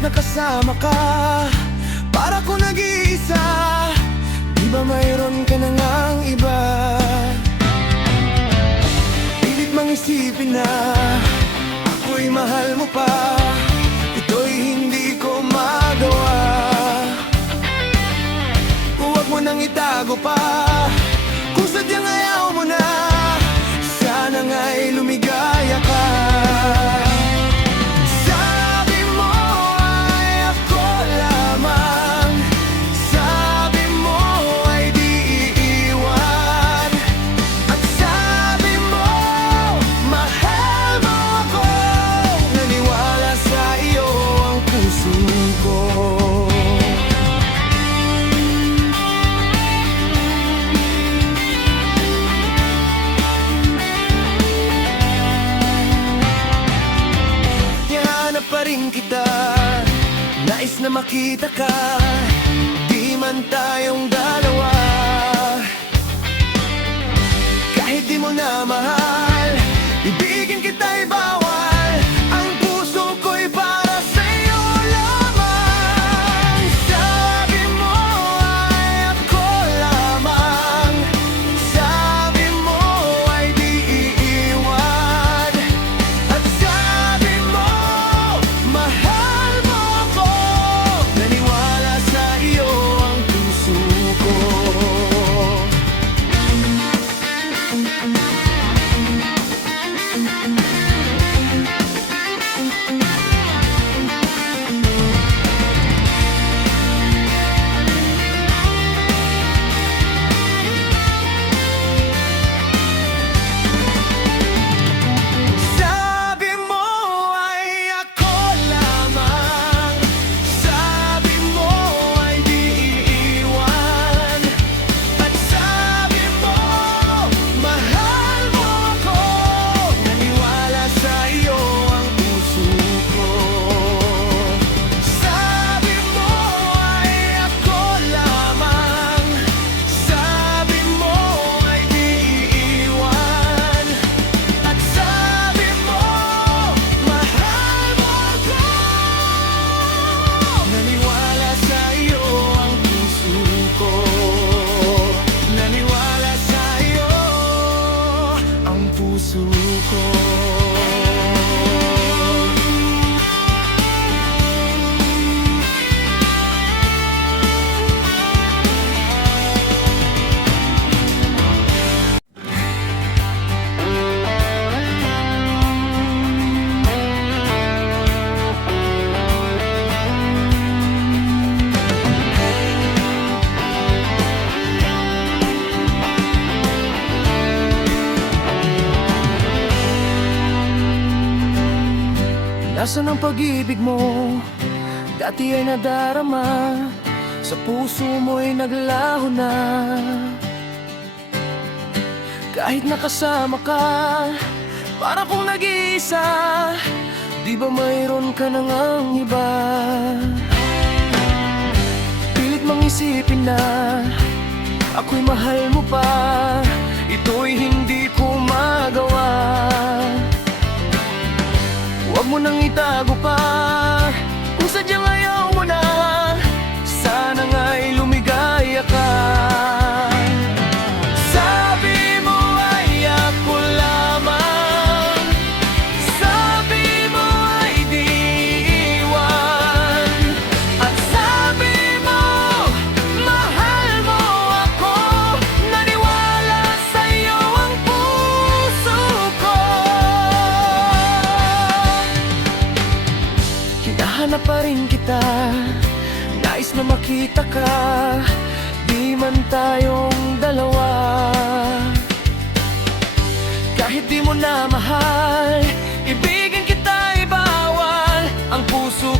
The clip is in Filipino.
Kahit nakasama ka, para ko nag-iisa. Di ba mayroon ka na ngang iba? Pilit mang isipin na ako'y mahal mo pa. Ito'y hindi ko magawa. Huwag mo nang itago pa. Kung sadyang ayaw mo na, sana nga'y lumigaya ka. Sabi mo ay ako lamang, sabi mo ay di iiwan, at sabi mo mahal mo ako. Naniwala sa iyo ang puso ko. Hinahanap pa rin kita, nais na makita ka. Di man tayong dalawa, kahit di mo na mahal, ibigin kita'y bawal. Ang puso ko'y para sa'yo lamang. Sabi mo ay ako lamang, sabi mo ay di iiwan, at sabi mo mahal mo ako. Naniwala sa iyo ang puso ko. Sabi mo ay ako lamang, sabi mo ay di iiwan, at sabi mo mahal mo ako. Naniwala sa iyo ang puso ko. Sabi mo ay ako lamang, sabi mo ay di iiwan, at sabi mo mahal mo ako. Naniwala sa iyo ang puso ko. Naniwala sa iyo ang puso ko. Nasaan ang pag-ibig mo? Dati ay nadarama, sa puso mo'y naglaho na. Kahit nakasama ka, para kong nag-iisa. Di ba mayroon ka na ngang iba? Pilit mang isipin na ako'y mahal mo pa. Ito'y hindi ko magawa. Huwag mo nang itago pa. Kung sadyang ayaw mo na, sana nga'y lumigaya ka. Sabi mo ay ako lamang, sabi mo ay di iwan, at sabi mo mahal mo ako. Naniwala sa'yo ang puso ko. Hinahanap pa rin kita, nais na makita ka. Di man tayong dalawa, kahit di mo na mahal, ibigin kita'y bawal. Ang puso